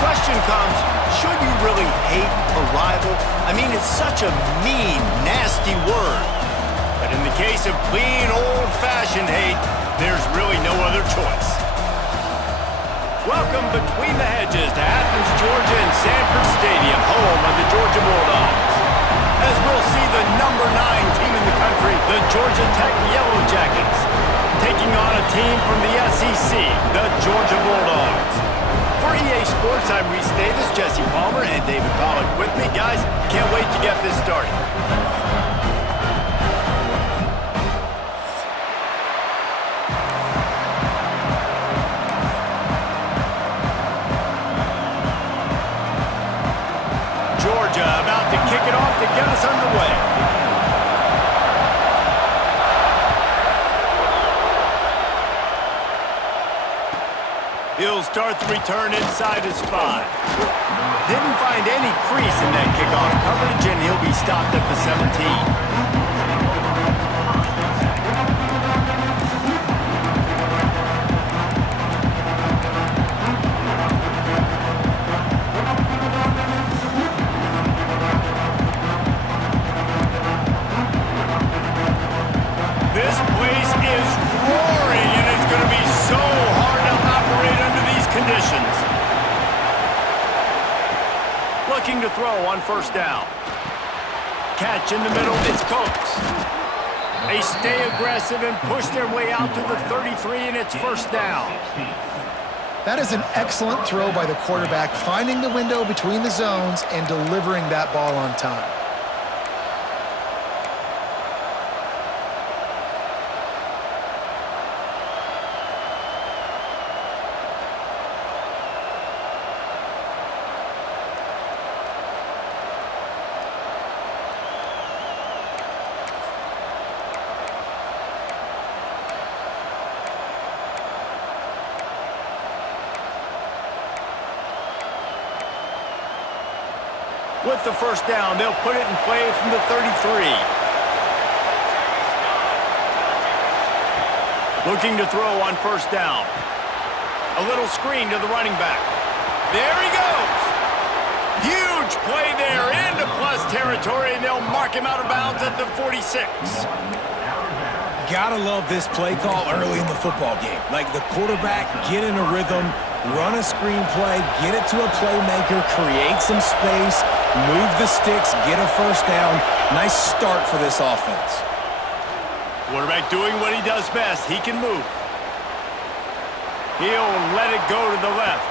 question comes, should you really hate a rival? I mean, it's such a mean, nasty word. But in the case of clean, old-fashioned hate, there's really no other choice. Welcome between the hedges to Athens, Georgia and Sanford Stadium, home of the Georgia Bulldogs. As we'll see the number 9 team in the country, the Georgia Tech Yellow Jackets, taking on a team from the SEC, the Georgia Bulldogs. For EA Sports, I'm Reese Davis, Jesse Palmer, and David Pollack with me. Guys, can't wait to get this started. Georgia about to kick it off to get us underway. He'll start the return inside his 5. Didn't find any crease in that kickoff coverage, and he'll be stopped at the 17. This place is roaring, and it's going to be so hard to operate under these conditions. Looking to throw on first down. Catch in the middle, it's Coates. They stay aggressive and push their way out to the 33, and it's first down. That is an excellent throw by the quarterback, finding the window between the zones and delivering that ball on time. With the first down, they'll put it in play from the 33. Looking to throw on first down. A little screen to the running back. There he goes. Huge play there into plus territory, and they'll mark him out of bounds at the 46. Gotta love this play call early in the football game. Like the quarterback, get in a rhythm, run a screen play, get it to a playmaker, create some space, move the sticks, get a first down. Nice start for this offense. Quarterback doing what he does best. He can move. He'll let it go to the left.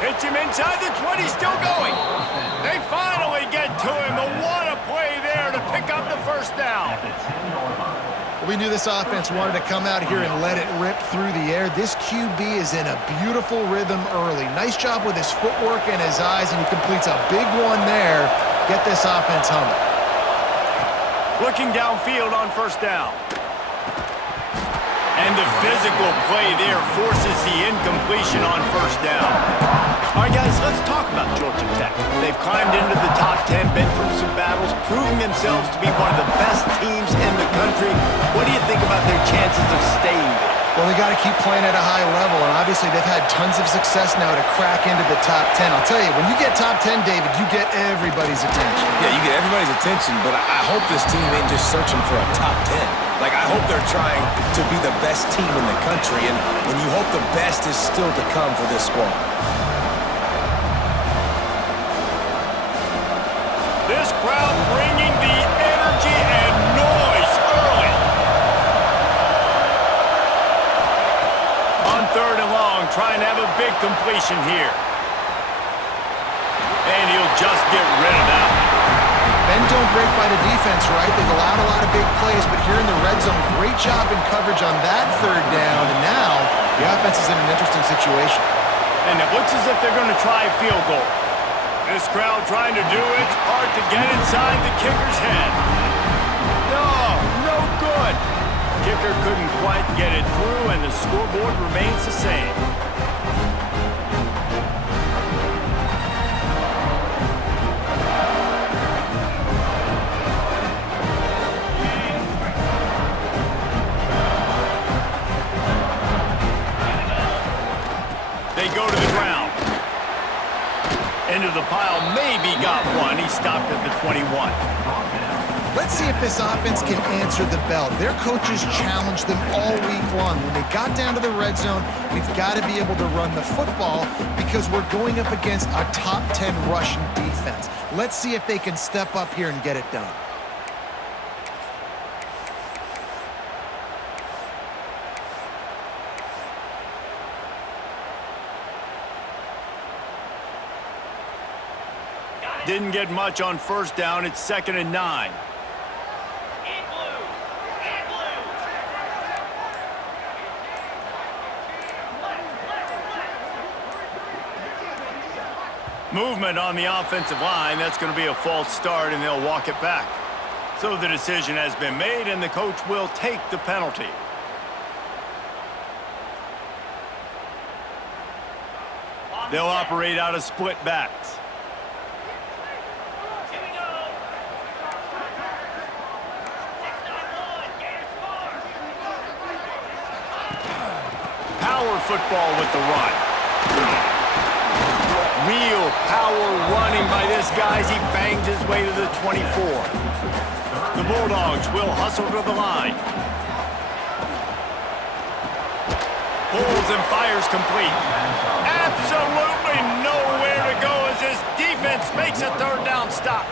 Hits him inside the 20, still going. They finally get to him. But what a play there to pick up the first down. We knew this offense wanted to come out here and let it rip through the air. This QB is in a beautiful rhythm early. Nice job with his footwork and his eyes, and he completes a big one there. Get this offense humming. Looking downfield on first down. And the physical play there forces the incompletion on first down. All right, guys, let's talk about Georgia Tech. They've climbed into the top 10, been through some battles, proving themselves to be one of the best teams in the country. What do you think about their chances of staying there? Well, they got to keep playing at a high level, and obviously they've had tons of success now to crack into the top 10. I'll tell you, when you get top 10, David, you get everybody's attention. Yeah, you get everybody's attention, but I hope this team ain't just searching for a top 10. Like, I hope they're trying to be the best team in the country, and you hope the best is still to come for this squad. This crowd bringing the energy and noise early. On third and long, trying to have a big completion here. And he'll just get rid of that one. Bend don't break by the defense, right? They've allowed a lot of big plays, but here in the red zone, great job in coverage on that third down, and now the offense is in an interesting situation. And it looks as if they're going to try a field goal. This crowd trying to do its part to get inside the kicker's head. No good. Kicker couldn't quite get it through, and the scoreboard remains the same. They go to the ground. into the pile, maybe got one. He stopped at the 21. Let's see if this offense can answer the bell. Their coaches challenged them all week long. When they got down to the red zone, we've got to be able to run the football because we're going up against a top 10 rushing defense. Let's see if they can step up here and get it done. Didn't get much on first down. It's 2nd and 9. Movement on the offensive line. That's going to be a false start, and they'll walk it back. So the decision has been made, and the coach will take the penalty. They'll operate out of split backs. Power football with the run. Real power running by this guy as he bangs his way to the 24. The Bulldogs will hustle to the line. Pulls and fires complete. Absolutely nowhere to go as this defense makes a third down stop.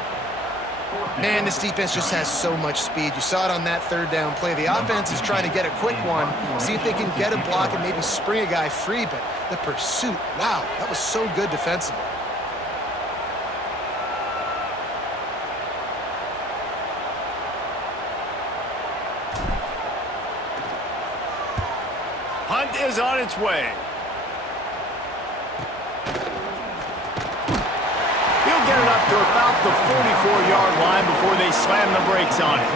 Man, this defense just has so much speed. You saw it on that third down play. The offense is trying to get a quick one, see if they can get a block and maybe spring a guy free, but the pursuit, wow, that was so good defensively. Hunt is on its way. He'll get it up to about the 44-yard line before they slam the brakes on it.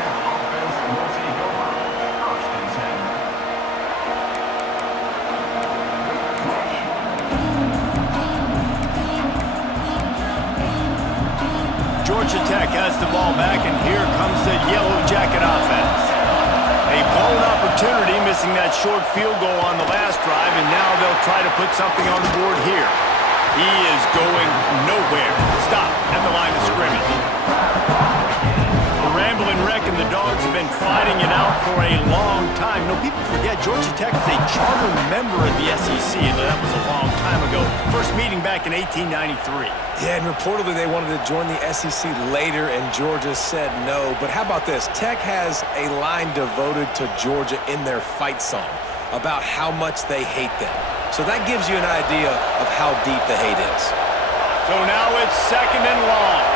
Georgia Tech has the ball back, and here comes the Yellow Jacket offense. A blown opportunity, missing that short field goal on the last drive, and now they'll try to put something on the board here. He is going nowhere. Stop at the line of scrimmage. The Rambling Wreck and the Dogs have been fighting it out for a long time. No, people forget Georgia Tech is a charter member of the SEC. That was a long time ago. First meeting back in 1893. Yeah, and reportedly they wanted to join the SEC later, and Georgia said no. But how about this? Tech has a line devoted to Georgia in their fight song about how much they hate them. So that gives you an idea of how deep the hate is. So now it's 2nd and long.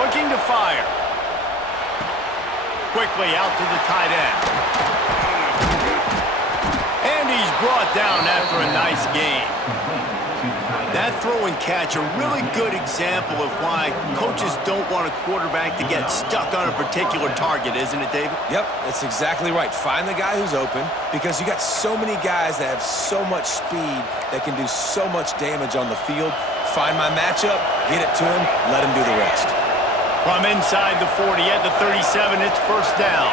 Looking to fire. Quickly out to the tight end. And he's brought down after a nice gain. That throw and catch, a really good example of why coaches don't want a quarterback to get stuck on a particular target, isn't it, David? Yep, that's exactly right. Find the guy who's open, because you got so many guys that have so much speed that can do so much damage on the field. Find my matchup, get it to him, let him do the rest. From inside the 40 at the 37, it's first down.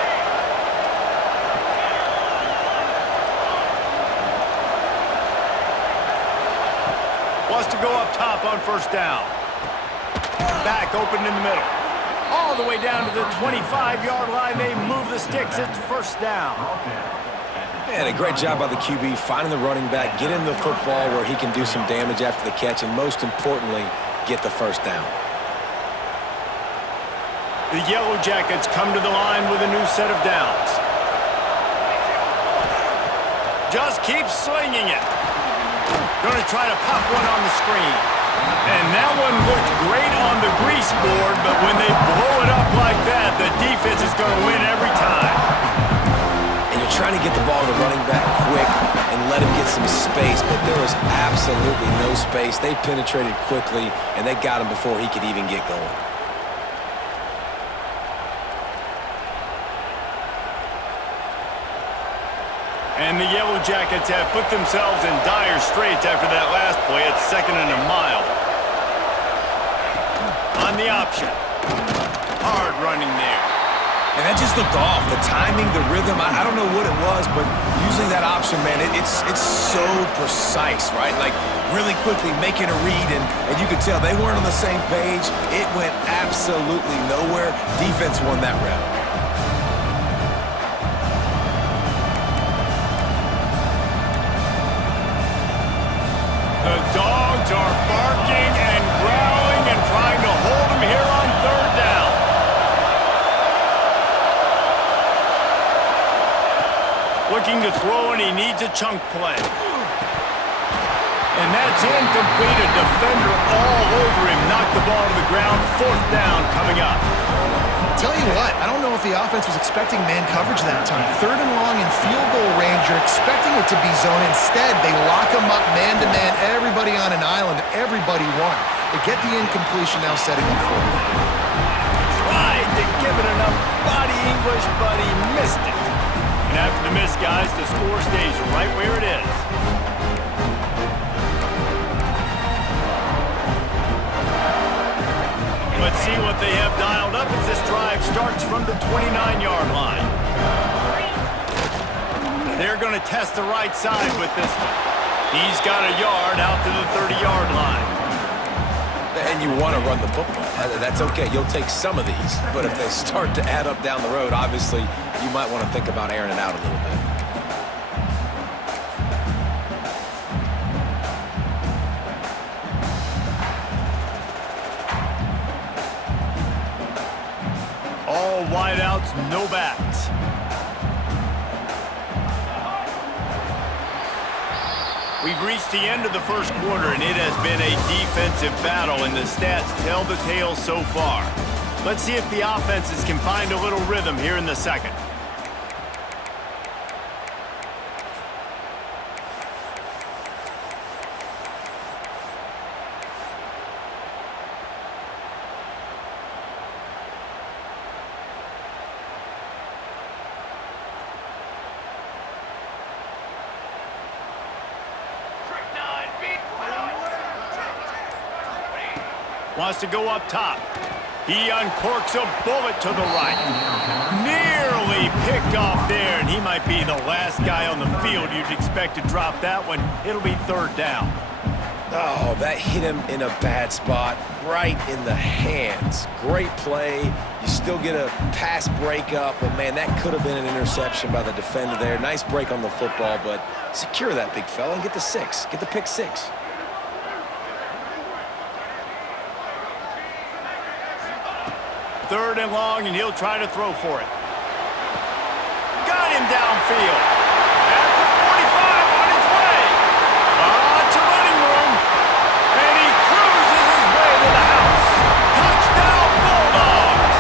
Wants to go up top on first down. Back open in the middle. All the way down to the 25-yard line. They move the sticks. It's first down. Man, a great job by the QB finding the running back, getting the football where he can do some damage after the catch, and most importantly, get the first down. The Yellow Jackets come to the line with a new set of downs. Just keep slinging it. Going to try to pop one on the screen. And that one looked great on the grease board, but when they blow it up like that, the defense is going to win every time. And you're trying to get the ball to the running back quick and let him get some space, but there was absolutely no space. They penetrated quickly, and they got him before he could even get going. And the Yellow Jackets have put themselves in dire straits after that last play. It's 2nd and a mile. On the option. Hard running there. And that just looked off. The timing, the rhythm, I don't know what it was, but using that option, man, it's so precise, right? Like, really quickly making a read, and you could tell they weren't on the same page. It went absolutely nowhere. Defense won that rep. The Dogs are barking and growling and trying to hold him here on third down. Looking to throw, and he needs a chunk play. And that's incomplete. A defender all over him. Knocked the ball to the ground. Fourth down coming up. Tell you what, I don't know if the offense was expecting man coverage that time. Third and long in field goal range, you're expecting it to be zone. Instead, they lock them up man-to-man, everybody on an island, everybody won. They get the incompletion now setting up fourth. Tried to give it enough body English, but he missed it. And after the miss, guys, the score stays right where it is. Let's see what they have dialed up as this drive starts from the 29-yard line. They're going to test the right side with this one. He's got a yard out to the 30-yard line. And you want to run the football. That's okay. You'll take some of these. But if they start to add up down the road, obviously, you might want to think about airing it out a little bit. All wideouts, no backs. We've reached the end of the first quarter, and it has been a defensive battle, and the stats tell the tale so far. Let's see if the offenses can find a little rhythm here in the second. Wants to go up top. He uncorks a bullet to the right. Nearly picked off there, and he might be the last guy on the field you'd expect to drop that one. It'll be third down. Oh, that hit him in a bad spot, right in the hands. Great play. You still get a pass breakup, but, man, that could have been an interception by the defender there. Nice break on the football, but secure that big fella and get the six. Get the pick six. Third and long, and he'll try to throw for it. Got him downfield. At the 45 on his way. To running room. And he cruises his way to the house. Touchdown, Bulldogs.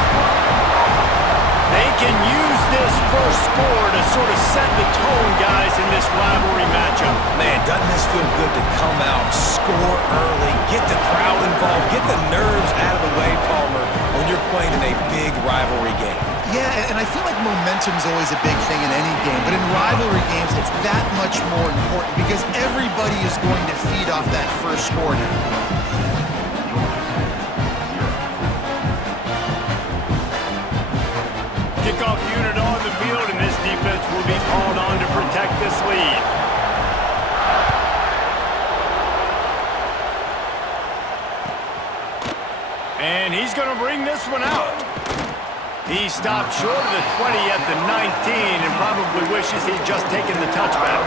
They can use this first score to sort of set the tone, guys, in this rivalry matchup. Man, doesn't this feel good to come out, score early, get the crowd involved, get the nerves out of the way, Palmer, when you're playing in a big rivalry game. Yeah, and I feel like momentum's always a big thing in any game, but in rivalry games, it's that much more important because everybody is going to feed off that first score now. Kickoff unit on the field, and this defense will be called on to protect this lead. And he's going to bring this one out. He stopped short of the 20 at the 19 and probably wishes he'd just taken the touchback.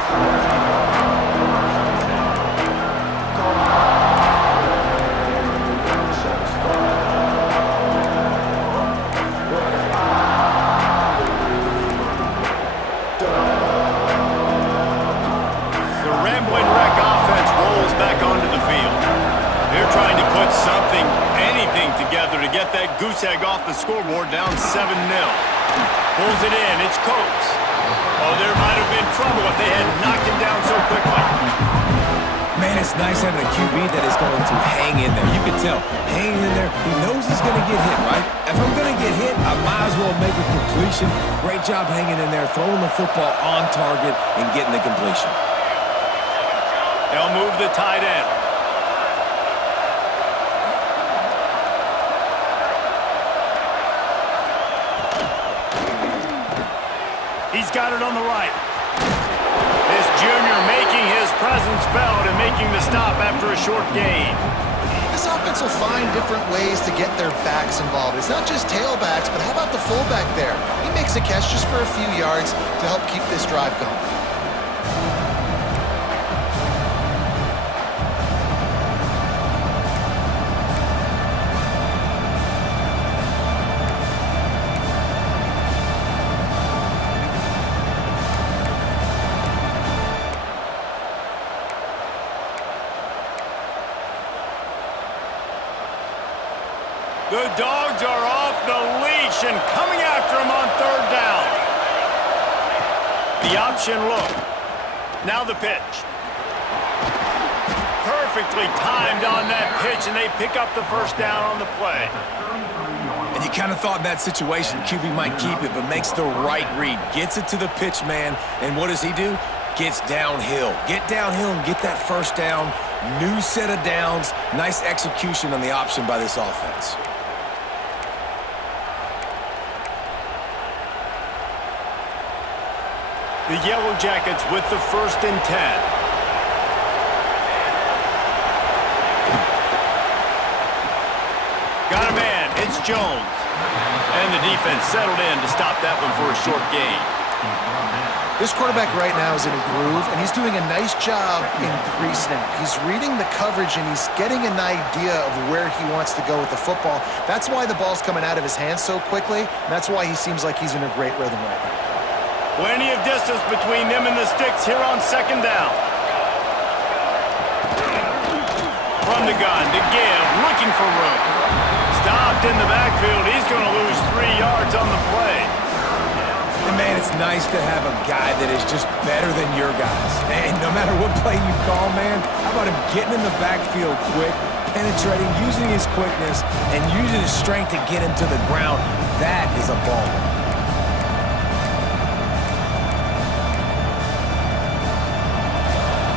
The Ramblin' Wreck offense rolls back onto the field. They're trying to put something, anything together to get that goose egg off the scoreboard down 7-0. Pulls it in, it's Coates. Oh, there might have been trouble if they had knocked him down so quickly. Man, it's nice having a QB that is going to hang in there. You can tell, hanging in there, he knows he's going to get hit, right? If I'm going to get hit, I might as well make a completion. Great job hanging in there, throwing the football on target and getting the completion. They'll move the tight end. presence felt in making the stop after a short gain. This offense will find different ways to get their backs involved. It's not just tailbacks, but how about the fullback there? He makes a catch just for a few yards to help keep this drive going. The Dogs are off the leash and coming after him on third down. The option look. Now the pitch. Perfectly timed on that pitch, and they pick up the first down on the play. And you kind of thought in that situation QB might keep it, but makes the right read. Gets it to the pitch man, and what does he do? Gets downhill. Get downhill and get that first down. New set of downs. Nice execution on the option by this offense. The Yellow Jackets with the 1st and 10. Got a man, it's Jones. And the defense settled in to stop that one for a short gain. This quarterback right now is in a groove, and he's doing a nice job in pre-snap. He's reading the coverage, and he's getting an idea of where he wants to go with the football. That's why the ball's coming out of his hands so quickly, and that's why he seems like he's in a great rhythm right now. Plenty of distance between them and the sticks here on 2nd down. From the gun to give, looking for room. Stopped in the backfield. He's going to lose 3 yards on the play. And man, it's nice to have a guy that is just better than your guys. And no matter what play you call, man, how about him getting in the backfield quick, penetrating, using his quickness, and using his strength to get him to the ground. That is a baller.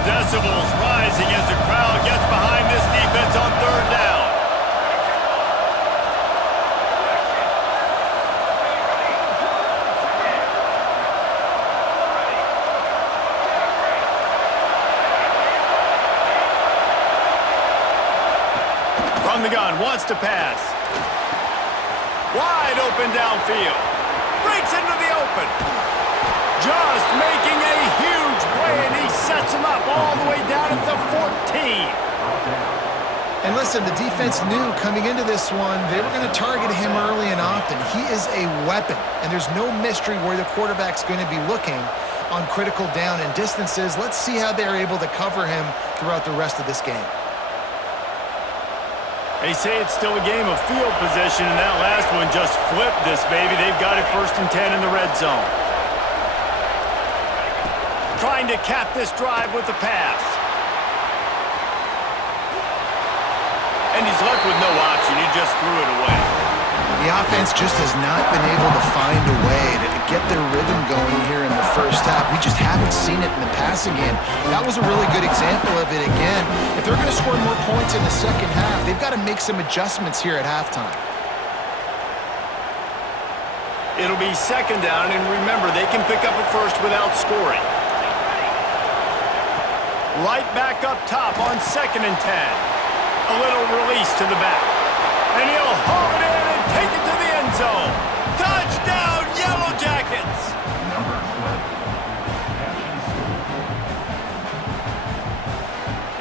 Decibels rising as the crowd gets behind this defense on 3rd down. From the gun, wants to pass. Wide open downfield. Breaks into the open. Just making a huge play, and he sets him up all the way down at the 14. And listen, the defense knew coming into this one, they were going to target him early and often. He is a weapon, and there's no mystery where the quarterback's going to be looking on critical down and distances. Let's see how they're able to cover him throughout the rest of this game. They say it's still a game of field position, and that last one just flipped this baby. They've got it 1st and 10 in the red zone. Trying to cap this drive with the pass. And he's left with no option. He just threw it away. The offense just has not been able to find a way to get their rhythm going here in the first half. We just haven't seen it in the passing game. That was a really good example of it again. If they're going to score more points in the second half, they've got to make some adjustments here at halftime. It'll be 2nd down, and remember, they can pick up a first without scoring. Right back up top on 2nd and 10. A little release to the back. And he'll haul it in and take it to the end zone. Touchdown, Yellow Jackets!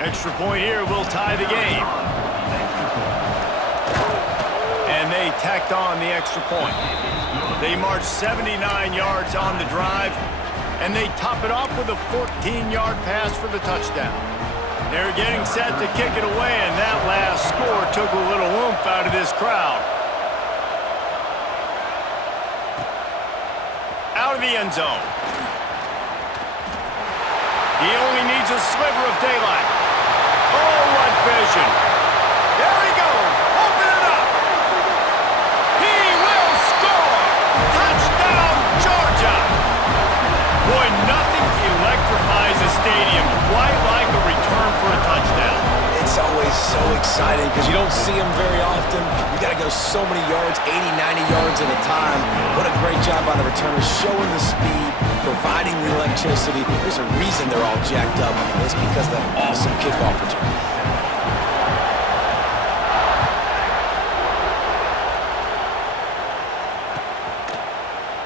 Extra point here will tie the game. And they tacked on the extra point. They marched 79 yards on the drive, and they top it off with a 14-yard pass for the touchdown. They're getting set to kick it away, and that last score took a little oomph out of this crowd. Out of the end zone. He only needs a sliver of daylight. Oh, what vision. There he goes. Open it up. He will score. Touchdown, Georgia. Boy, nothing electrifies a stadium quite like a return for a touchdown. It's always so exciting because you don't see them very often. You got to go so many yards, 80, 90 yards at a time. What a great job by the returners, showing the speed, providing the electricity. There's a reason they're all jacked up. It's because of that awesome kickoff return.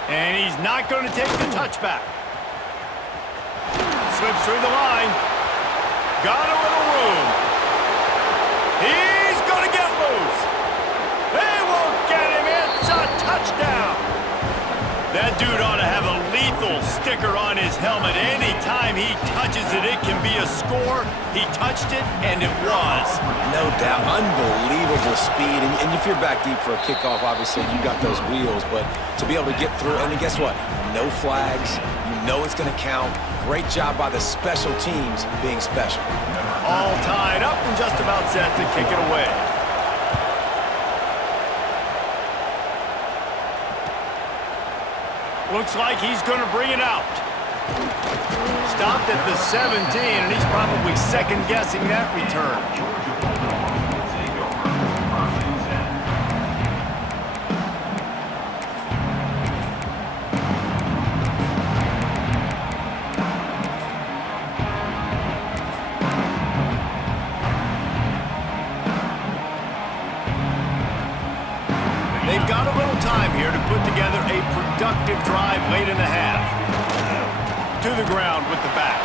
And he's not going to take the touchback. Slips through the line. Got a little room. He's going to get loose. They won't get him. It's a touchdown. That dude ought to have a lethal sticker on his helmet. Anytime he touches it, it can be a score. He touched it, and it was. No doubt. Unbelievable speed. And if you're back deep for a kickoff, obviously you got those wheels. But to be able to get through, and guess what? No flags. You know it's going to count. Great job by the special teams being special. All tied up and just about set to kick it away. Looks like he's going to bring it out. Stopped at the 17, and he's probably second-guessing that return. They've got a little time here to put together a productive drive late in the half. To the ground with the back.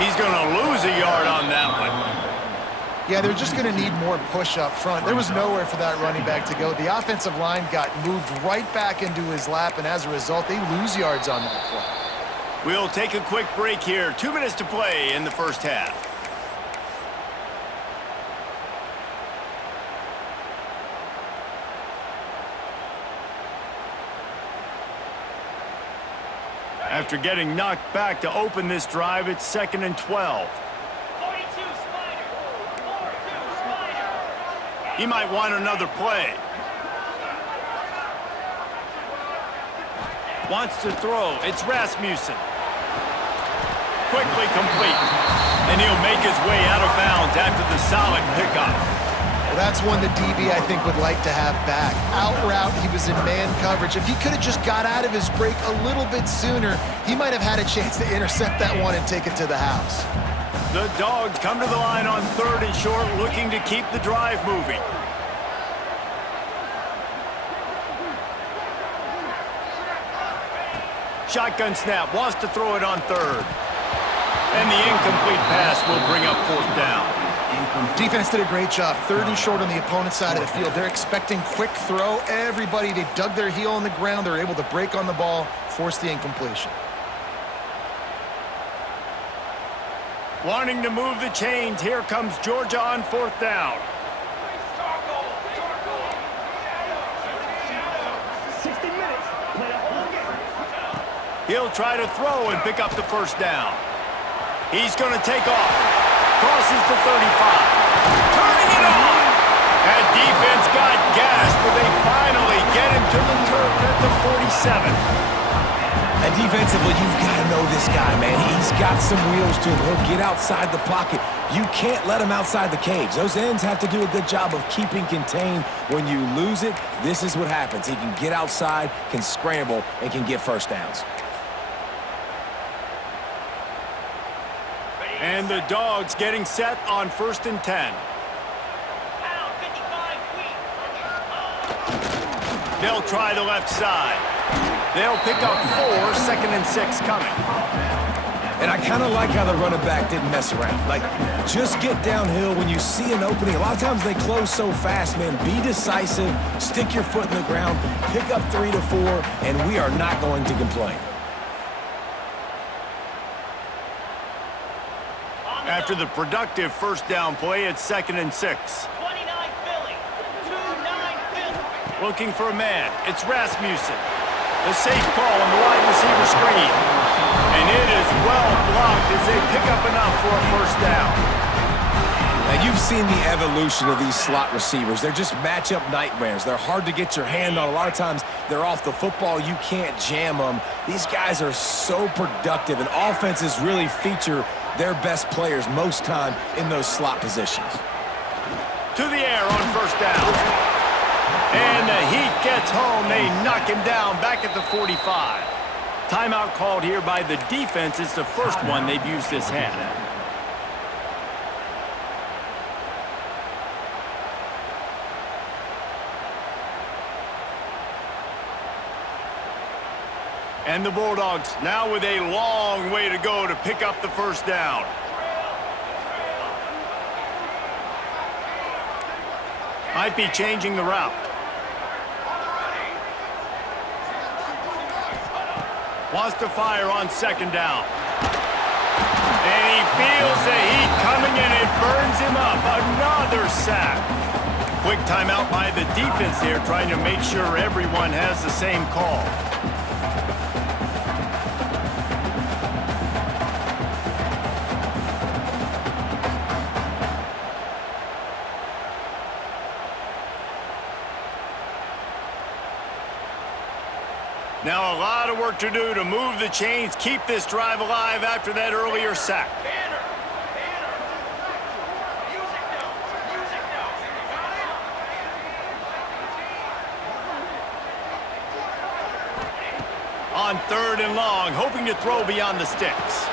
He's going to lose a yard on that one. Yeah, they're just going to need more push up front. There was nowhere for that running back to go. The offensive line got moved right back into his lap, and as a result, they lose yards on that play. We'll take a quick break here. 2 minutes to play in the first half. After getting knocked back to open this drive, it's 2nd and 12. 42 Spider. 42 Spider. He might want another play. Wants to throw. It's Rasmussen. Quickly complete. And he'll make his way out of bounds after the solid pickup. Well, that's one the DB, I think, would like to have back. Out route, he was in man coverage. If he could have just got out of his break a little bit sooner, he might have had a chance to intercept that one and take it to the house. The Dogs come to the line on 3rd and short, looking to keep the drive moving. Shotgun snap, wants to throw it on 3rd. And the incomplete pass will bring up 4th down. Defense did a great job. 3rd and short on the opponent's side of the field. They're expecting quick throw. Everybody, they dug their heel on the ground. They're able to break on the ball, force the incompletion. Wanting to move the chains, here comes Georgia on 4th down. 60 minutes. Play the whole game. He'll try to throw and pick up the 1st down. He's going to take off. Crosses the 35. Turning it on. That defense got gas, but they finally get him to the turf at the 47. And defensively, you've got to know this guy, man. He's got some wheels to him. He'll get outside the pocket. You can't let him outside the cage. Those ends have to do a good job of keeping contained. When you lose it, this is what happens. He can get outside, can scramble, and can get 1st downs. And the Dogs getting set on 1st and 10. Pound 55 feet. They'll try the left side. They'll pick up 4, 2nd and 6 coming. And I kind of like how the running back didn't mess around. Like, just get downhill when you see an opening. A lot of times they close so fast, man. Be decisive, stick your foot in the ground, pick up 3 to 4, and we are not going to complain. After the productive 1st down play, it's 2nd and 6. 29 Philly. 29 Philly. Looking for a man. It's Rasmussen. The safe call on the wide receiver screen. And it is well blocked as they pick up enough for a 1st down. Now, you've seen the evolution of these slot receivers. They're just matchup nightmares. They're hard to get your hand on. A lot of times, they're off the football. You can't jam them. These guys are so productive, and offenses really feature their best players most time in those slot positions. To the air on 1st down. And the Heat gets home. They knock him down back at the 45. Timeout called here by the defense. It's the first one they've used this half. And the Bulldogs now with a long way to go to pick up the first down. Might be changing the route. Wants to fire on second down. And he feels the heat coming and it burns him up. Another sack. Quick timeout by the defense here, trying to make sure everyone has the same call. Now a lot of work to do to move the chains, keep this drive alive after that earlier sack. On third and long, hoping to throw beyond the sticks.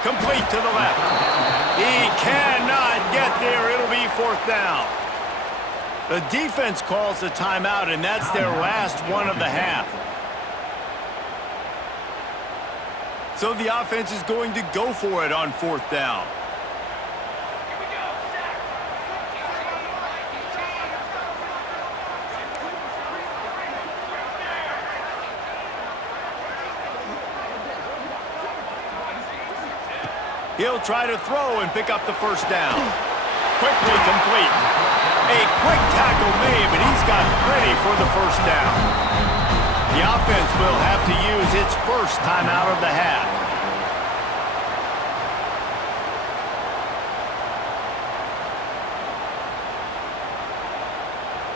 Complete to the left. He cannot get there. It'll be fourth down. The defense calls the timeout, and that's their last one of the half. So the offense is going to go for it on fourth down. He'll try to throw and pick up the first down. Quickly complete. A quick tackle made, but he's got ready for the first down. The offense will have to use its first timeout of the half.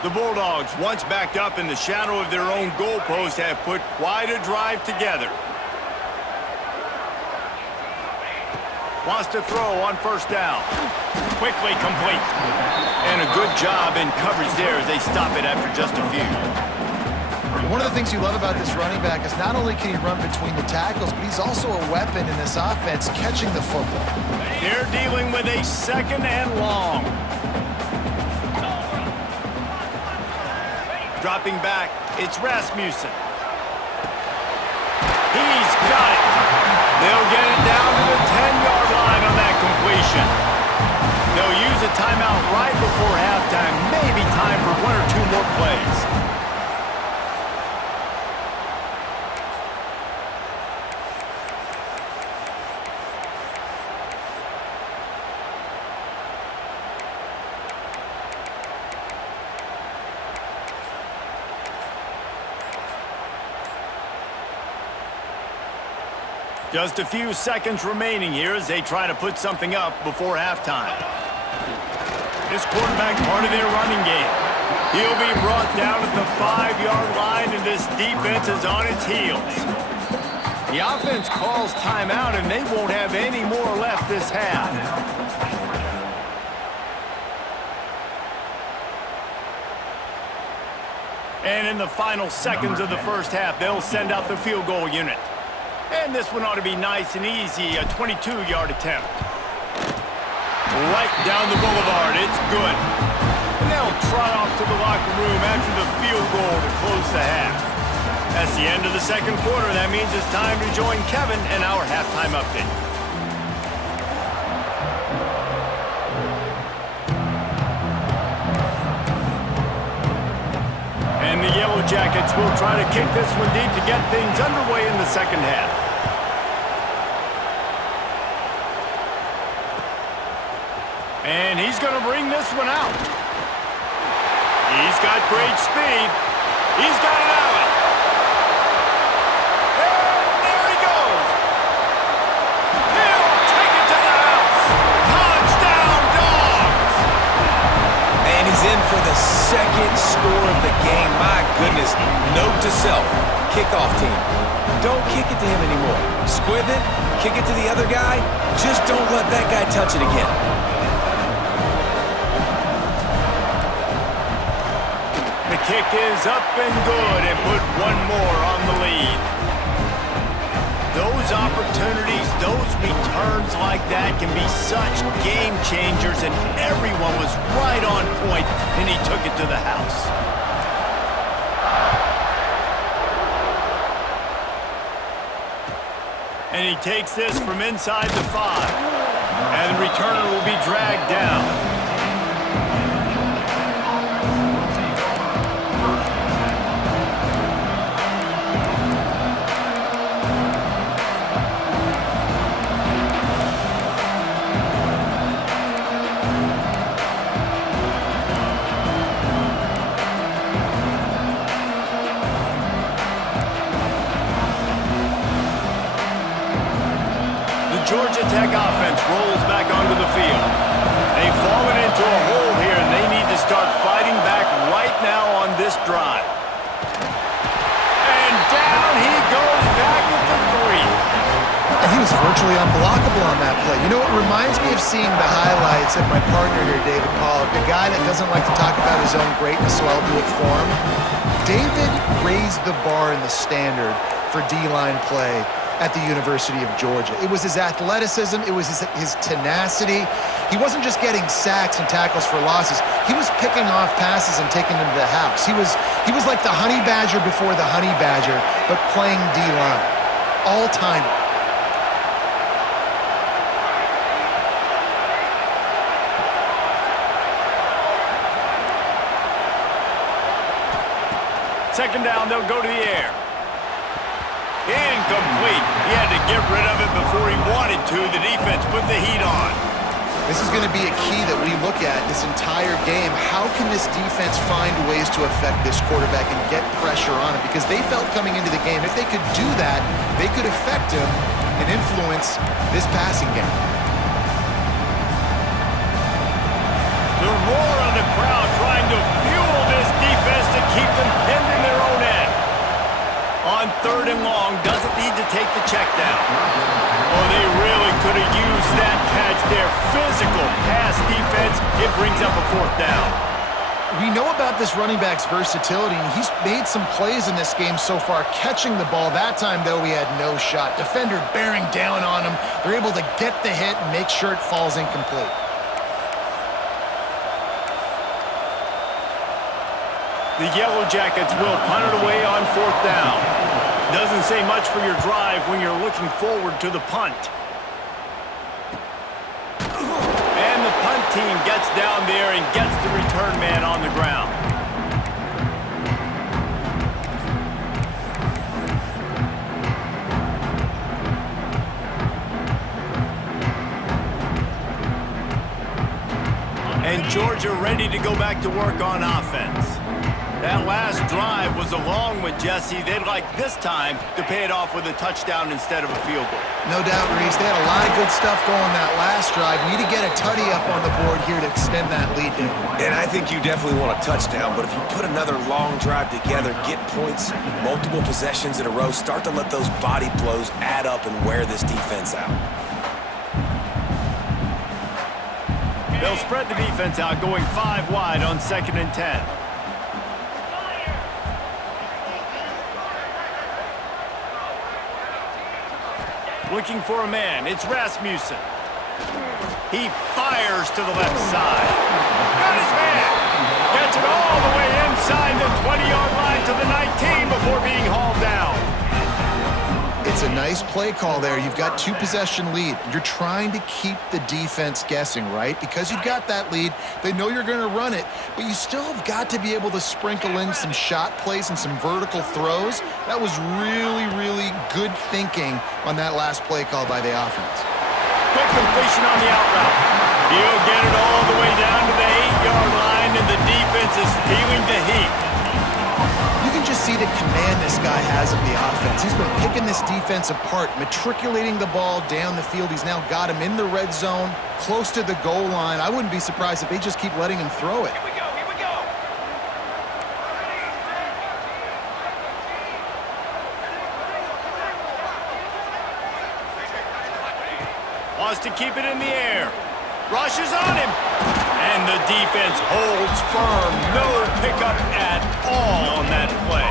The Bulldogs, once backed up in the shadow of their own goalpost, have put quite a drive together. Wants to throw on first down. Quickly complete. And a good job in coverage there as they stop it after just a few. One of the things you love about this running back is not only can he run between the tackles, but he's also a weapon in this offense catching the football. They're dealing with a second and long. Dropping back, it's Rasmussen. He's got it. They'll get it down to the 10-yard line on that completion. They'll use a timeout right before halftime. Maybe time for one or two more plays. Just a few seconds remaining here as they try to put something up before halftime. This quarterback part of their running game. He'll be brought down at the 5-yard line, and this defense is on its heels. The offense calls timeout, and they won't have any more left this half. And in the final seconds of the first half, they'll send out the field goal unit. And this one ought to be nice and easy, a 22-yard attempt. Right down the boulevard, it's good. And they'll trot off to the locker room after the field goal to close the half. That's the end of the second quarter. That means it's time to join Kevin and our halftime update. And the Yellow Jackets will try to kick this one deep to get things underway in the second half. And he's going to bring this one out. He's got great speed. He's got it out. And there he goes. He'll take it to the house. Touchdown, Dogs. And he's in for the second score of the game. My goodness. Note to self. Kickoff team. Don't kick it to him anymore. Squib it. Kick it to the other guy. Just don't let that guy touch it again. The kick is up and good and put one more on the lead. those opportunities, those returns like that can be such game changers, and everyone was right on point, and he took it to the house. And he takes this from inside the 5. And the returner will be dragged down. Georgia Tech offense rolls back onto the field. They've fallen into a hole here, and they need to start fighting back right now on this drive. And down he goes back at the 3. And he was virtually unblockable on that play. You know, it reminds me of seeing the highlights of my partner here, David Pollack, a guy that doesn't like to talk about his own greatness, so I'll do it for him. David raised the bar in the standard for D-line play at the University of Georgia. It was his athleticism, it was his tenacity. He wasn't just getting sacks and tackles for losses. He was picking off passes and taking them to the house. He was like the honey badger before the honey badger, but playing D-line. All-time. Second down, they'll go to the air. Incomplete. He had to get rid of it before he wanted to. The defense put the heat on. This is going to be a key that we look at this entire game. How can this defense find ways to affect this quarterback and get pressure on him? Because they felt coming into the game, if they could do that, they could affect him and influence this passing game. The roar of the crowd trying to fuel this defense to keep them pinned in their own end. On 3rd and long, doesn't need to take the check down. Oh, they really could have used that catch there. Physical pass defense. It brings up a 4th down. We know about this running back's versatility, and he's made some plays in this game so far, catching the ball. That time, though, he had no shot. Defender bearing down on him. They're able to get the hit and make sure it falls incomplete. The Yellow Jackets will punt it away on 4th down. Doesn't say much for your drive when you're looking forward to the punt. And the punt team gets down there and gets the return man on the ground. And Georgia ready to go back to work on offense. That last drive was a long one, Jesse. They'd like this time to pay it off with a touchdown instead of a field goal. No doubt, Reese. They had a lot of good stuff going that last drive. Need to get a tutty up on the board here to extend that lead down. And I think you definitely want a touchdown, but if you put another long drive together, get points, multiple possessions in a row, start to let those body blows add up and wear this defense out. They'll spread the defense out, going 5 wide on 2nd and 10. Looking for a man. It's Rasmussen. He fires to the left side. Got his man. Gets it all the way inside the 20-yard line to the 19 before being hauled down. It's a nice play call there. You've got 2-possession lead. You're trying to keep the defense guessing, right? Because you've got that lead, they know you're going to run it, but you still have got to be able to sprinkle in some shot plays and some vertical throws. That was really, really good thinking on that last play call by the offense. Quick completion on the out route. He'll get it all the way down to the 8-yard line, and the defense is feeling the heat. You can just see the command this guy has of the offense. He's been picking this defense apart, matriculating the ball down the field. He's now got him in the red zone, close to the goal line. I wouldn't be surprised if they just keep letting him throw it. Here we go, here we go. Wants to keep it in the air. Rushes on him. And the defense holds firm. No pickup at all on that play.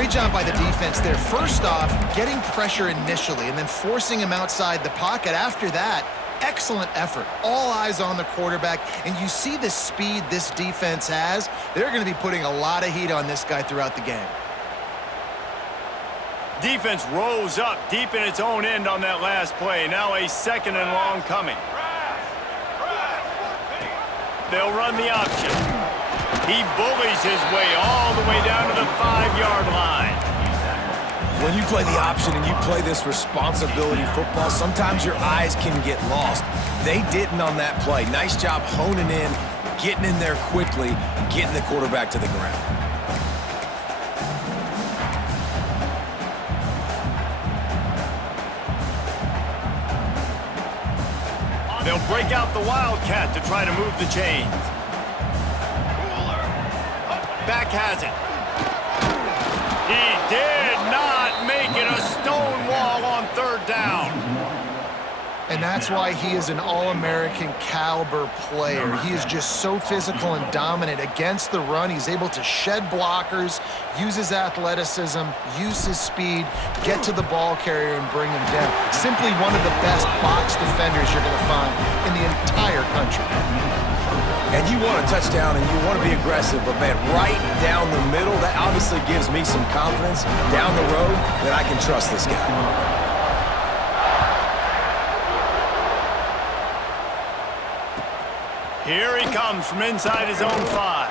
Great job by the defense there. First off, getting pressure initially and then forcing him outside the pocket. After that, excellent effort. All eyes on the quarterback, and you see the speed this defense has. They're going to be putting a lot of heat on this guy throughout the game. Defense rose up deep in its own end on that last play. Now a 2nd and long coming. They'll run the option. He bullies his way all the way down to the 5-yard line. When you play the option and you play this responsibility football, sometimes your eyes can get lost. They didn't on that play. Nice job honing in, getting in there quickly, getting the quarterback to the ground. They'll break out the Wildcat to try to move the chains. Back has it. He did not make it a stone wall on 3rd down. And that's why he is an All-American caliber player. He is just so physical and dominant against the run. He's able to shed blockers, use his athleticism, use his speed, get to the ball carrier and bring him down. Simply one of the best box defenders you're going to find in the entire country. And you want a touchdown and you want to be aggressive, but man, right down the middle, that obviously gives me some confidence down the road that I can trust this guy. Here he comes from inside his own 5.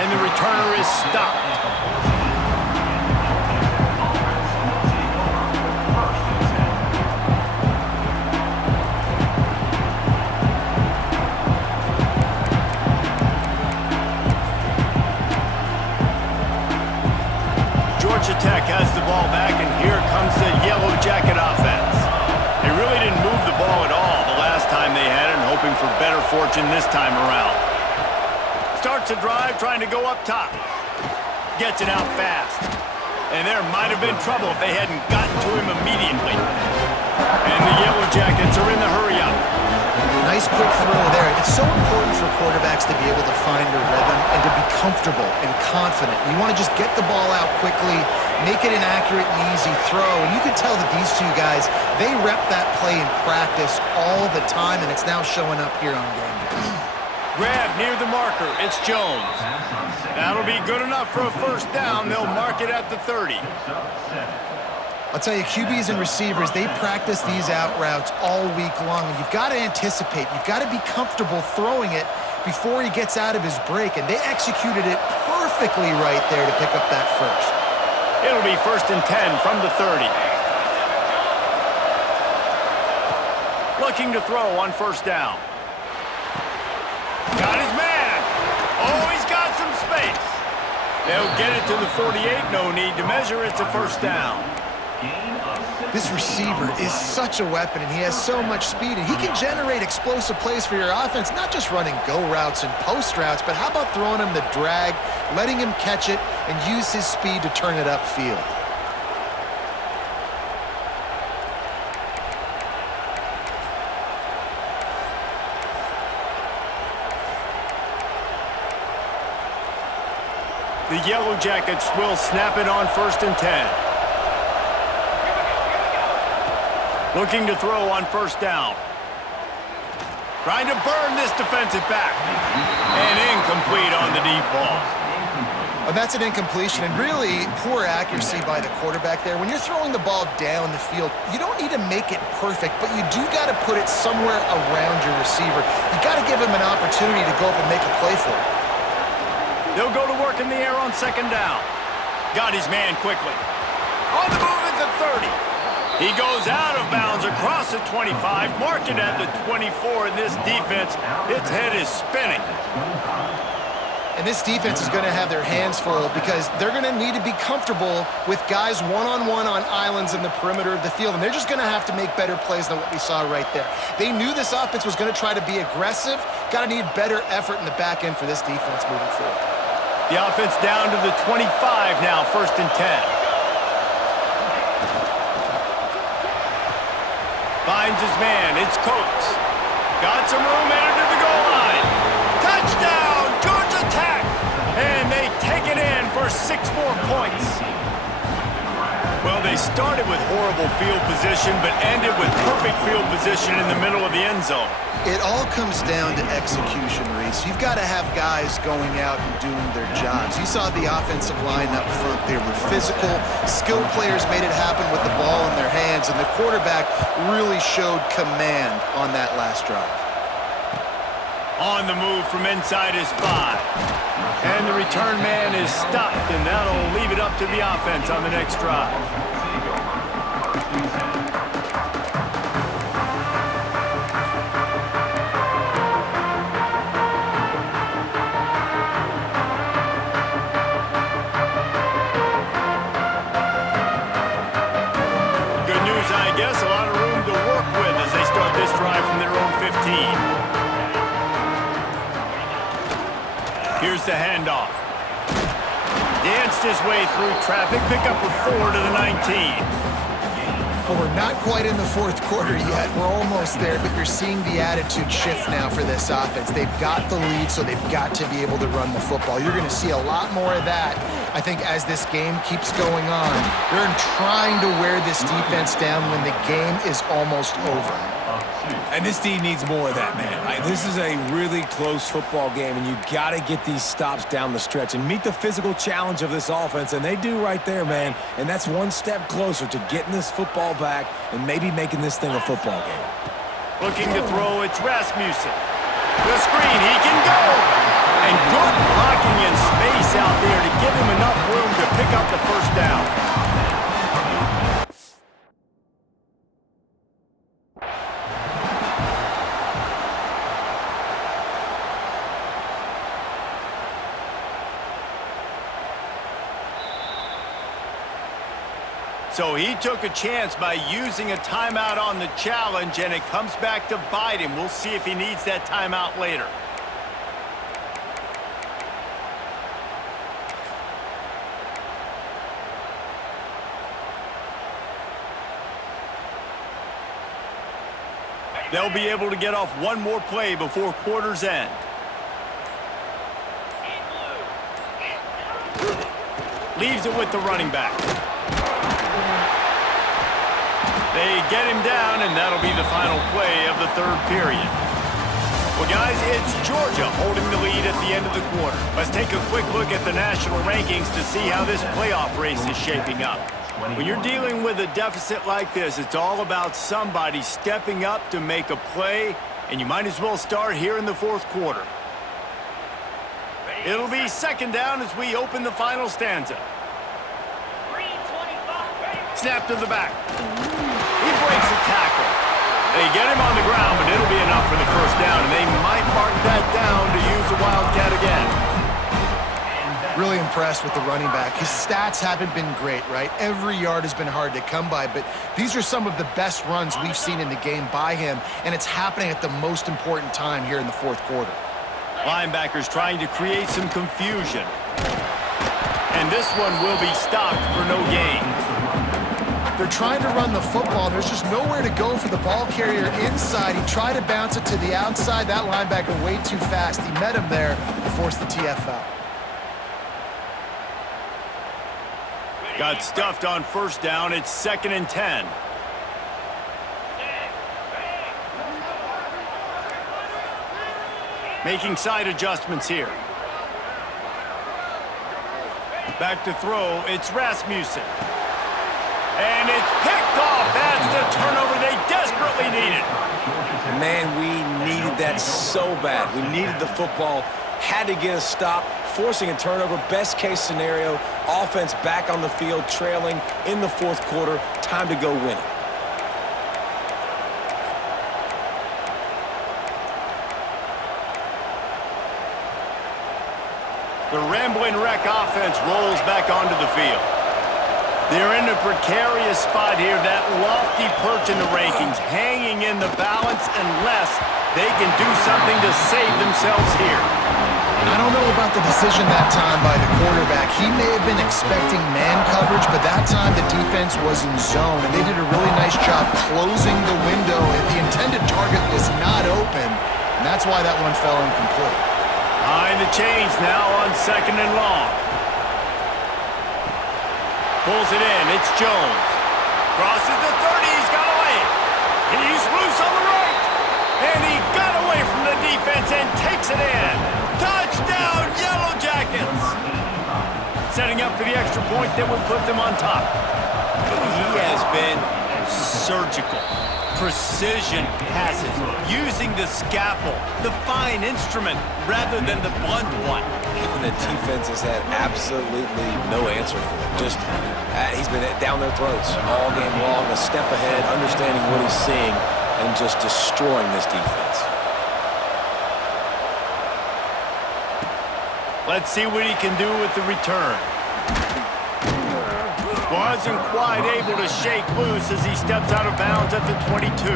And the returner is stopped. Georgia Tech has the ball back, and here comes the Yellow Jacket offense. They really didn't move the ball at all the last time they had it, and hoping for better fortune this time around. Starts a drive trying to go up top. Gets it out fast. And there might have been trouble if they hadn't gotten to him immediately. And the Yellow Jackets are in the hurry-up. Nice quick throw there. It's so important for quarterbacks to be able to find a rhythm and to be comfortable and confident. You want to just get the ball out quickly, make it an accurate and easy throw. And you can tell that these two guys, they rep that play in practice all the time, and it's now showing up here on game day. Grab near the marker. It's Jones. That'll be good enough for a 1st down. They'll mark it at the 30. I'll tell you, QBs and receivers, they practice these out routes all week long, and you've got to anticipate. You've got to be comfortable throwing it before he gets out of his break, and they executed it perfectly right there to pick up that first. It'll be 1st and 10 from the 30. Looking to throw on 1st down. Got his man. Oh, he's got some space. They'll get it to the 48. No need to measure. It's a 1st down. This receiver is such a weapon, and he has so much speed, and he can generate explosive plays for your offense, not just running go routes and post routes, but how about throwing him the drag, letting him catch it, and use his speed to turn it upfield. The Yellow Jackets will snap it on 1st and 10. Looking to throw on 1st down. Trying to burn this defensive back. And incomplete on the deep ball. And that's an incompletion, and really poor accuracy by the quarterback there. When you're throwing the ball down the field, you don't need to make it perfect, but you do got to put it somewhere around your receiver. You got to give him an opportunity to go up and make a play for it. They'll go to work in the air on 2nd down. Got his man quickly. On the move at the 30. He goes out of bounds across the 25, marked it at the 24, and this defense, its head is spinning. And this defense is going to have their hands full because they're going to need to be comfortable with guys one-on-one on islands in the perimeter of the field, and they're just going to have to make better plays than what we saw right there. They knew this offense was going to try to be aggressive, got to need better effort in the back end for this defense moving forward. The offense down to the 25 now, 1st and 10. Finds his man. It's Coates. Got some room, entered to the goal line. Touchdown, Georgia Tech! And they take it in for 6 more points. They started with horrible field position, but ended with perfect field position in the middle of the end zone. It all comes down to execution, Reese. You've got to have guys going out and doing their jobs. You saw the offensive line up front. They were physical. Skilled players made it happen with the ball in their hands, and the quarterback really showed command on that last drive. On the move from inside his 5. And the return man is stopped, and that'll leave it up to the offense on the next drive. Good news, I guess. A lot of room to work with as they start this drive from their own 15. Here's the handoff. Danced his way through traffic. Pick up a 4 to the 19. Well, we're not quite in the fourth quarter yet. We're almost there, but you're seeing the attitude shift now for this offense. They've got the lead, so they've got to be able to run the football. You're going to see a lot more of that, I think, as this game keeps going on. They're trying to wear this defense down when the game is almost over. And this D needs more of that, man. This is a really close football game, and you got to get these stops down the stretch and meet the physical challenge of this offense, and they do right there, man. And that's one step closer to getting this football back and maybe making this thing a football game. Looking to throw, it's Rasmussen. The screen, he can go! And good blocking in space out there to give him enough room to pick up the first down. So he took a chance by using a timeout on the challenge, and it comes back to bite him. We'll see if he needs that timeout later. They'll be able to get off one more play before quarter's end. Leaves it with the running back. They get him down, and that'll be the final play of the third period. Well, guys, it's Georgia holding the lead at the end of the quarter. Let's take a quick look at the national rankings to see how this playoff race is shaping up. When you're dealing with a deficit like this, it's all about somebody stepping up to make a play, and you might as well start here in the fourth quarter. It'll be second down as we open the final stanza. Snap to the back. He breaks a tackle. They get him on the ground, but it'll be enough for the first down, and they might mark that down to use the Wildcat again. Really impressed with the running back. His stats haven't been great, right? Every yard has been hard to come by, but these are some of the best runs we've seen in the game by him, and it's happening at the most important time here in the fourth quarter. Linebackers trying to create some confusion. And this one will be stopped for no gain. They're trying to run the football. There's just nowhere to go for the ball carrier inside. He tried to bounce it to the outside. That linebacker way too fast. He met him there and forced the TFL. Got stuffed on first down. It's 2nd and 10. Making side adjustments here. Back to throw. It's Rasmussen. And it's picked off. That's the turnover they desperately needed. Man, we needed that so bad. We needed the football. Had to get a stop, forcing a turnover. Best case scenario, offense back on the field, trailing in the fourth quarter. Time to go win it. The Ramblin' Wreck offense rolls back onto the field. They're in a precarious spot here, that lofty perch in the rankings, hanging in the balance unless they can do something to save themselves here. I don't know about the decision that time by the quarterback. He may have been expecting man coverage, but that time the defense was in zone, and they did a really nice job closing the window, and the intended target was not open, and that's why that one fell incomplete. Behind the chains now on 2nd and long. Pulls it in. It's Jones. Crosses the 30. He's got away. He's loose on the right. And he got away from the defense and takes it in. Touchdown, Yellow Jackets. Setting up for the extra point that will put them on top. He has been surgical. Precision passes, using the scalpel, the fine instrument, rather than the blunt one. And the defense has had absolutely no answer for it. Just, he's been down their throats all game long, a step ahead, understanding what he's seeing, and just destroying this defense. Let's see what he can do with the return. Wasn't quite able to shake loose as he steps out of bounds at the 22.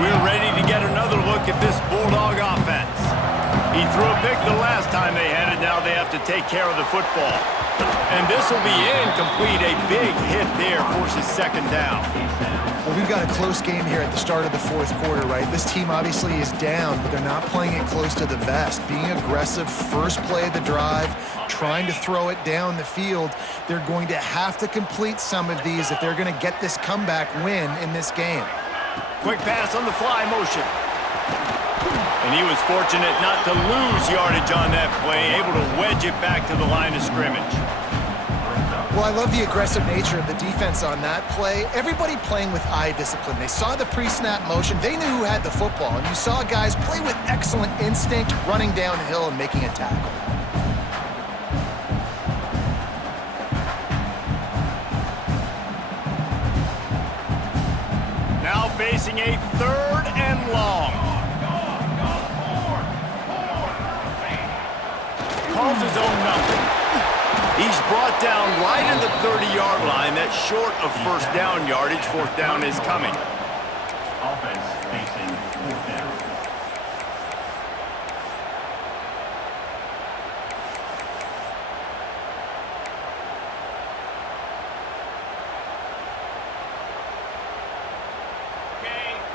We're ready to get another look at this Bulldog offense. He threw a pick the last time they had it. Now they have to take care of the football. And this will be incomplete. A big hit there forces second down. Well, we've got a close game here at the start of the fourth quarter, right? This team obviously is down, but they're not playing it close to the vest. Being aggressive, first play of the drive, trying to throw it down the field. They're going to have to complete some of these if they're going to get this comeback win in this game. Quick pass on the fly motion. And he was fortunate not to lose yardage on that play, able to wedge it back to the line of scrimmage. Well, I love the aggressive nature of the defense on that play. Everybody playing with eye discipline. They saw the pre-snap motion. They knew who had the football. And you saw guys play with excellent instinct, running downhill and making a tackle. Now facing a 3rd and long. Calls his own number. He's brought down right in the 30-yard line. That's short of first down yardage. Fourth down is coming. Offense facing 4th down.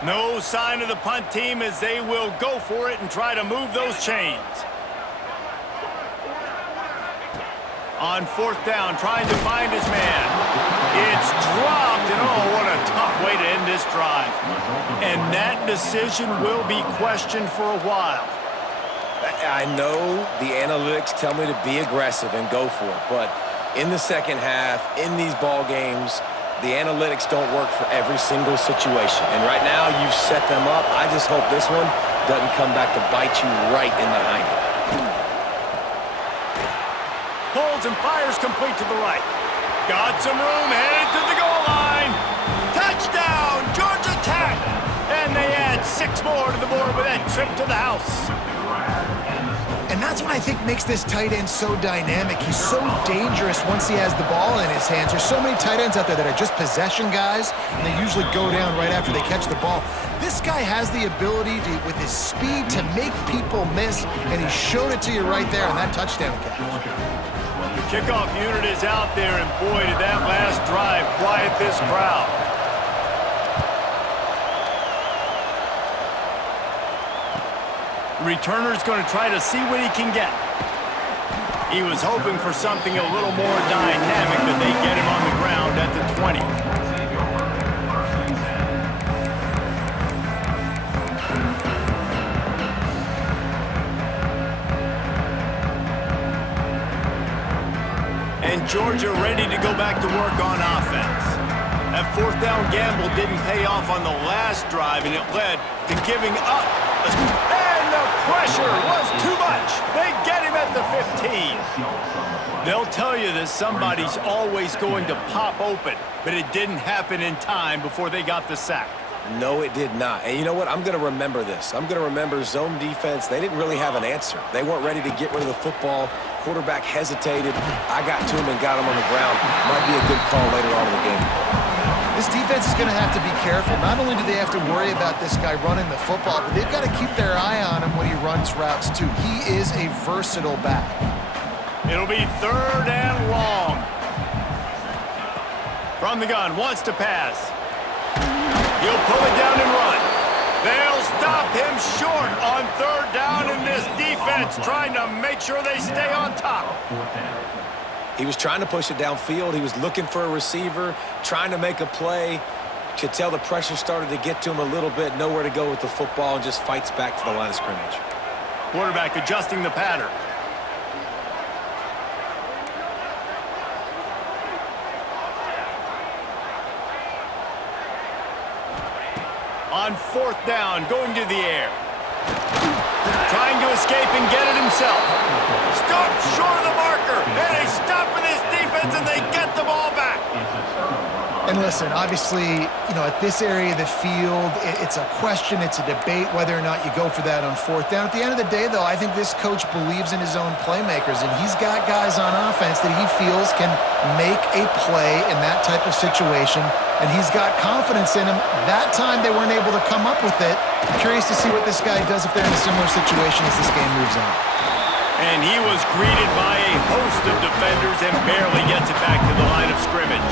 No sign of the punt team as they will go for it and try to move those chains. On 4th down, trying to find his man. It's dropped, and oh, what a tough way to end this drive. And that decision will be questioned for a while. I know the analytics tell me to be aggressive and go for it, but in the second half, in these ball games, the analytics don't work for every single situation. And right now, you've set them up. I just hope this one doesn't come back to bite you right in the hind end. Pulls and fires complete to the right. Got some room, headed to the goal line. Touchdown, Georgia Tech! And they add 6 more to the board with that trip to the house. And that's what I think makes this tight end so dynamic. He's so dangerous once he has the ball in his hands. There's so many tight ends out there that are just possession guys, and they usually go down right after they catch the ball. This guy has the ability to, with his speed, to make people miss, and he showed it to you right there on that touchdown catch. The kickoff unit is out there, and boy, did that last drive quiet this crowd. Returner's going to try to see what he can get. He was hoping for something a little more dynamic, but they get him on the ground at the 20. And Georgia ready to go back to work on offense. That 4th down gamble didn't pay off on the last drive, and it led to giving up. And the pressure was too much. They get him at the 15. They'll tell you that somebody's always going to pop open, but it didn't happen in time before they got the sack. No, it did not. And you know what? I'm going to remember this. I'm going to remember zone defense. They didn't really have an answer. They weren't ready to get rid of the football. Quarterback hesitated. I got to him and got him on the ground. Might be a good call later on in the game. This defense is going to have to be careful. Not only do they have to worry about this guy running the football, but they've got to keep their eye on him when he runs routes too. He is a versatile back. It'll be 3rd and long. From the gun, wants to pass. He'll pull it down and run. They'll stop him short on 3rd down, and this defense trying to make sure they stay on top. He was trying to push it downfield. He was looking for a receiver, trying to make a play. Could tell the pressure started to get to him a little bit. Nowhere to go with the football, and just fights back to the line of scrimmage. Quarterback adjusting the pattern. On 4th down, going to the air. Trying to escape and get it himself. Stopped short of the marker. And they stop for this defense, and they get the ball back. And listen, obviously, at this area of the field, it's a question, it's a debate whether or not you go for that on 4th down. At the end of the day, though, I think this coach believes in his own playmakers, and he's got guys on offense that he feels can make a play in that type of situation, and he's got confidence in them. That time, they weren't able to come up with it. I'm curious to see what this guy does if they're in a similar situation as this game moves on. And he was greeted by a host of defenders and barely gets it back to the line of scrimmage.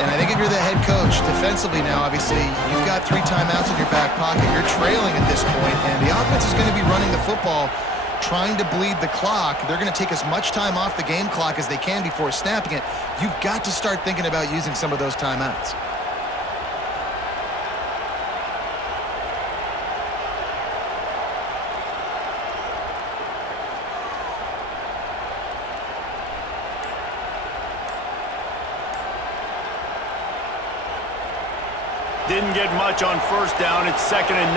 And I think if you're the head coach, defensively now, obviously, you've got 3 timeouts in your back pocket. You're trailing at this point, and the offense is going to be running the football, trying to bleed the clock. They're going to take as much time off the game clock as they can before snapping it. You've got to start thinking about using some of those timeouts. Didn't get much on 1st down. It's 2nd and 9.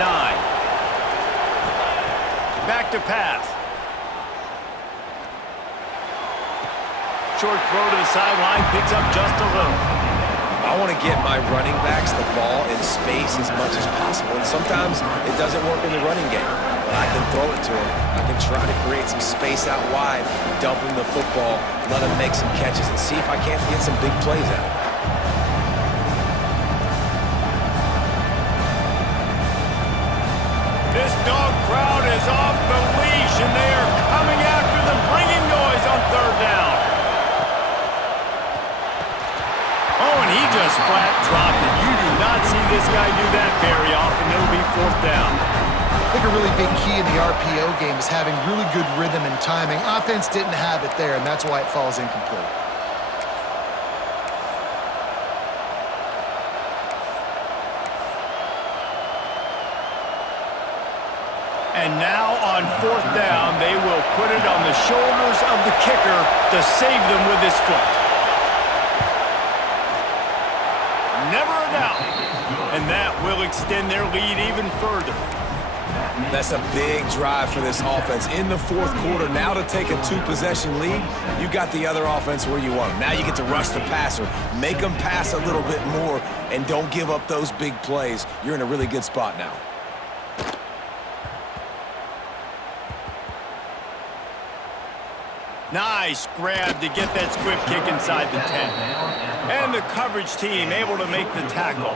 Back to pass. Short throw to the sideline, picks up just a little. I want to get my running backs the ball in space as much as possible. And sometimes it doesn't work in the running game. But I can throw it to him. I can try to create some space out wide, dump him the football, let him make some catches, and see if I can't get some big plays out of it. This dog crowd is off the leash, and they are coming after them, bringing noise on 3rd down. Oh, and he just flat dropped it. You do not see this guy do that very often. It'll be 4th down. I think a really big key in the RPO game is having really good rhythm and timing. Offense didn't have it there, and that's why it falls incomplete. And now on 4th down, they will put it on the shoulders of the kicker to save them with his foot. Never a doubt. And that will extend their lead even further. That's a big drive for this offense in the 4th quarter. Now to take a 2-possession lead, you got the other offense where you want them. Now you get to rush the passer, make them pass a little bit more, and don't give up those big plays. You're in a really good spot now. Nice grab to get that squib kick inside the 10. And the coverage team able to make the tackle.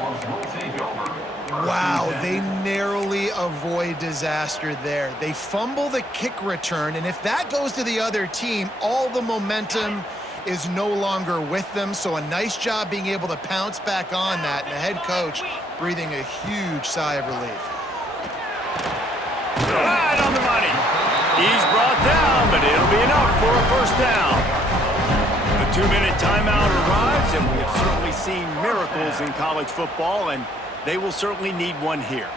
Wow, they narrowly avoid disaster there. They fumble the kick return, and if that goes to the other team, all the momentum is no longer with them. So a nice job being able to pounce back on that, and the head coach breathing a huge sigh of relief. Right on the money. He's brought down, but it'll be enough for a 1st down. The 2-minute timeout arrives, and we have certainly seen miracles in college football, and they will certainly need one here.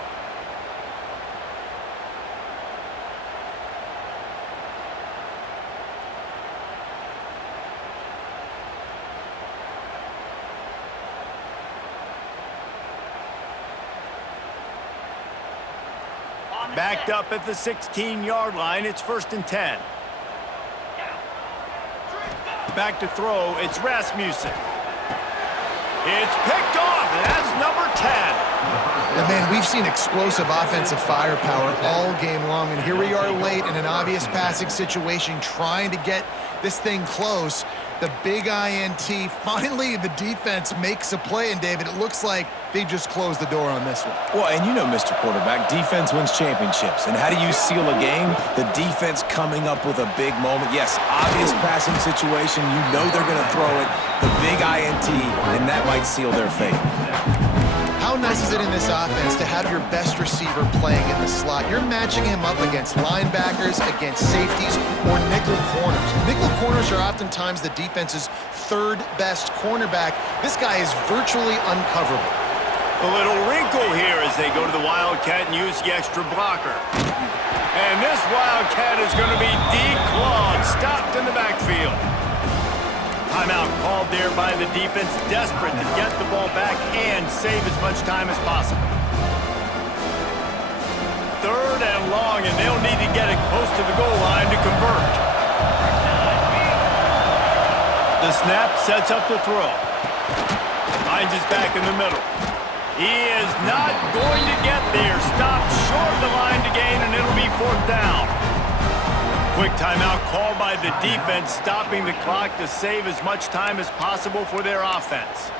Backed up at the 16-yard line, it's 1st and 10. Back to throw, it's Rasmussen. It's picked off, and that's number 10. And man, we've seen explosive offensive firepower all game long, and here we are late in an obvious passing situation trying to get this thing close. The big INT. Finally, the defense makes a play, and David, it looks like they just closed the door on this one. Well, and you know, Mr. Quarterback, defense wins championships. And how do you seal a game? The defense coming up with a big moment. Yes, obvious passing situation. You know they're going to throw it. The big INT, and that might seal their fate. How nice is it in this offense to have your best receiver playing in the slot? You're matching him up against linebackers, against safeties, or nickel corners. Nickel corners are oftentimes the defense's third best cornerback. This guy is virtually uncoverable. A little wrinkle here as they go to the Wildcat and use the extra blocker. And this Wildcat is going to be declawed, stopped in the backfield. Timeout called there by the defense, desperate to get the ball back and save as much time as possible. 3rd and long, and they'll need to get it close to the goal line to convert. The snap sets up the throw. Finds his back in the middle. He is not going to get there. Stopped short of the line to gain, and it'll be 4th down. Quick timeout called by the defense, stopping the clock to save as much time as possible for their offense.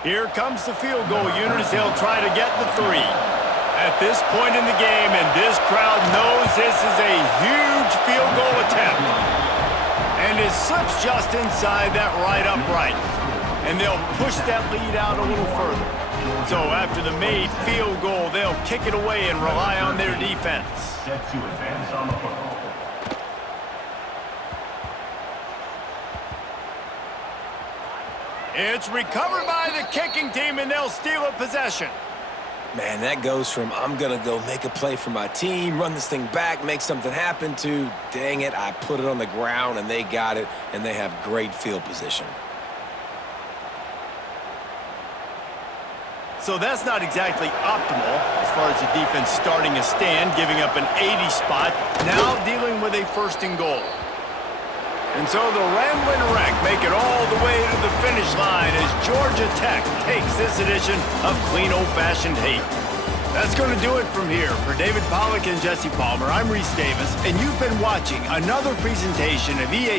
Here comes the field goal unit as they'll try to get the 3. At this point in the game, and this crowd knows this is a huge field goal attempt. And it slips just inside that right upright. And they'll push that lead out a little further. So after the made field goal, they'll kick it away and rely on their defense. Set to advance on the football. It's recovered by the kicking team, and they'll steal a possession. Man, that goes from I'm going to go make a play for my team, run this thing back, make something happen, to dang it, I put it on the ground, and they got it, and they have great field position. So that's not exactly optimal as far as the defense starting a stand, giving up an 80 spot, now dealing with a 1st and goal. And so the Ramblin' Wreck make it all the way to the finish line as Georgia Tech takes this edition of Clean Old-Fashioned Hate. That's going to do it from here. For David Pollack and Jesse Palmer, I'm Reese Davis, and you've been watching another presentation of EA